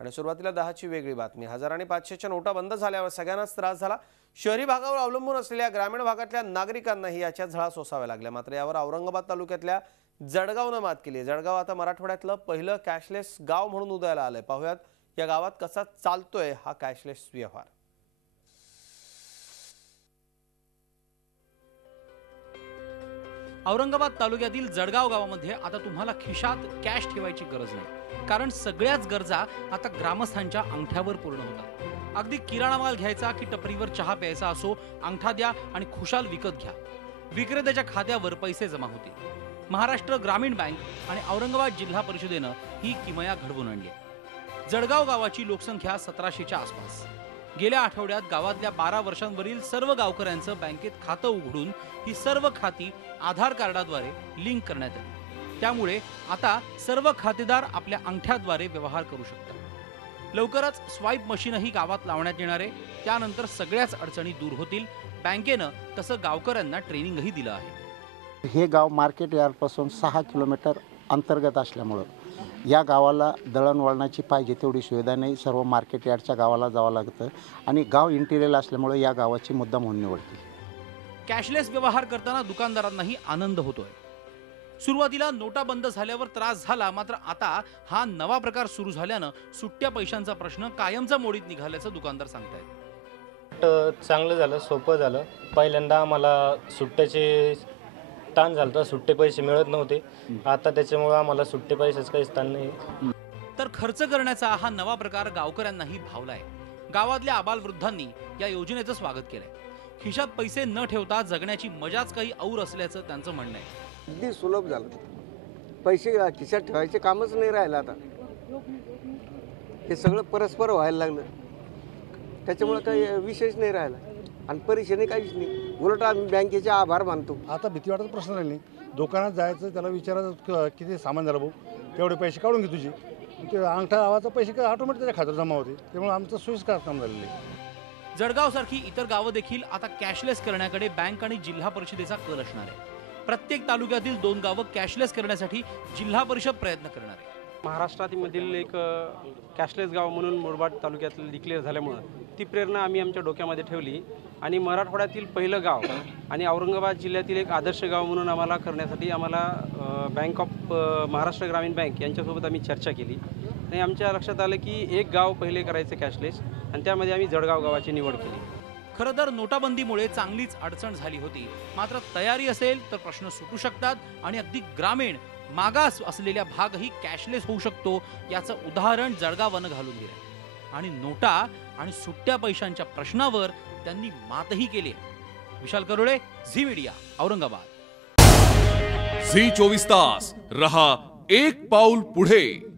आणि सुरुवातीला 10ची वेगळी बातमी। 1000 आणि 500च्या नोटा बंद झाल्यावर सगळ्यांनाच त्रास झाला। शहरी भागावर अवलंबून असलेल्या ग्रामीण भागातल्या नागरिकांनाही याच्या झळा सोसाव्या लागल्या। मात्र यावर औरंगाबाद तालुक्यातल्या जळगावने मात केली। जळगाव आता मराठवाड्यातलं पहिलं कॅशलेस गाव म्हणून उदयाला आलंय। पाहूयात या गावात कसा चालतोय हा कॅशलेस व्यवहार। औरंगाबाद तालुक्यातील जळगाव गावामध्ये आता तुम्हाला खिशात कॅश ठेवायची गरज नाही, कारण सगळ्याच गरजा आता ग्रामस्थांच्या अंगठ्यावर पूर्ण होतात। अगदी किराणा माल घ्यायचा की टपरीवर चहा प्यायचा असो, अंगठा द्या आणि खुशाल विकत घ्या। विक्रेत्याच्या खात्यावर पैसे जमा होतील। महाराष्ट्र ग्रामीण बँक आणि औरंगाबाद जिल्हा परिषदेनं ही किमया घडवून आणली आहे। जळगाव गावाची लोकसंख्या 1700च्या आसपास। गेल्या आठवड्यात गावातल्या 12 वर्षांवरील सर्व गावकऱ्यांचं बँकेत खातं उघडून ही सर्व खाती आधार कार्डाद्वारे लिंक करण्यात आली। त्यामुळे आता सर्व खातेदार आपल्या अंगठ्याद्वारे व्यवहार करू शकतात। लवकरच स्वाईप मशीनही गावात लावण्यात येणार आहे। त्यानंतर सगळ्याच अडचणी दूर होतील। बँकेनं तसं गावकऱ्यांना ट्रेनिंगही दिलं आहे। हे गाव मार्केट यार्डपासून 6 किलोमीटर अंतर्गत असल्यामुळे या गावाला दळणवळणाची पाहिजे तेवढी सुविधा नाही। सर्व मार्केट यार्डच्या गावाला जावं लागतं आणि गाव इंटिरियर असल्यामुळे या गावाची मुद्दाम म्हणून निवड केली। कॅशलेस व्यवहार करताना दुकानदारांनाही आनंद होतोय। सुरुवातीला नोटा बंद झाल्यावर त्रास झाला, मात्र आता हा नवा प्रकार सुरू झाल्यानं सुट्ट्या पैशांचा प्रश्न कायमचा मोडीत निघाल्याचं दुकानदार सांगतायत। चांगलं झालं, सोपं झालं। पहिल्यांदा आम्हाला सुट्ट्याचे ताण झालं तर सुट्टे पैसे मिळत नव्हते। आता त्याच्यामुळे आम्हाला सुट्टे पैशाचं काही ताण नाही। तर खर्च करण्याचा हा नवा प्रकार गावकऱ्यांनाही भावलाय। गावातल्या आबालवृद्धांनी या योजनेचं स्वागत केलंय। खिशात पैसे न ठेवता जगण्याची मजाच काही और असल्याचं त्यांचं म्हणणं आहे। अगदी सुलभ झालं। पैसे खिशात ठेवायचे कामच नाही राहिलं आता। हे सगळं परस्पर व्हायला लागलं, त्याच्यामुळे काही विशेष नाही राहिला आणि परीक्षेने काहीच नाही। उलट आम्ही बँकेचे आभार मानतो। आता भीती वाटत प्रश्न राहिला नाही। दुकानात जायचं, त्याला विचारायचं किती सामान झालं भाऊ, तेवढे पैसे काढून घे तुझे। ते अंगठा लावायचा पैसे काय ऑटोमॅटिक त्याच्या खात्यावर जमा होते। त्यामुळे आमचं सोयीस्कर काम झालेलं आहे। जळगाव सारखी इतर गावं देखील आता कॅशलेस करण्याकडे बँक आणि जिल्हा परिषदेचा कल असणार आहे। प्रत्येक तालुक्यातील 2 गावं कॅशलेस करण्यासाठी जिल्हा परिषद प्रयत्न करणार आहे। महाराष्ट्रातील एक कॅशलेस गाव म्हणून मुरबाड तालुक्यातील डिक्लेअर झाल्यामुळे ती प्रेरणा आम्ही आमच्या डोक्यामध्ये ठेवली आणि मराठवाड्यातील पहिलं गाव आणि औरंगाबाद जिल्ह्यातील एक आदर्श गाव म्हणून आम्हाला करण्यासाठी बँक ऑफ महाराष्ट्र ग्रामीण बँक यांच्यासोबत आम्ही चर्चा केली आणि आमच्या लक्षात आलं की एक गाव पहिले करायचं कॅशलेस आणि त्यामध्ये आम्ही जळगाव गावाची निवड केली। खरं तर नोटाबंदीमुळे चांगलीच अडचण झाली होती, मात्र तयारी असेल तर प्रश्न सुटू शकतात आणि अगदी ग्रामीण मागास असलेल्या भागही कॅशलेस होऊ शकतो याचं उदाहरण जळगावानं घालून दिलंय। आणि नोटा आणि सुट्ट्या पैशांच्या प्रश्नावर त्यांनी मातही केली। विशाल करोळे, झी मीडिया, औरंगाबाद। झी 24 तास रहा एक पाऊल पुढे।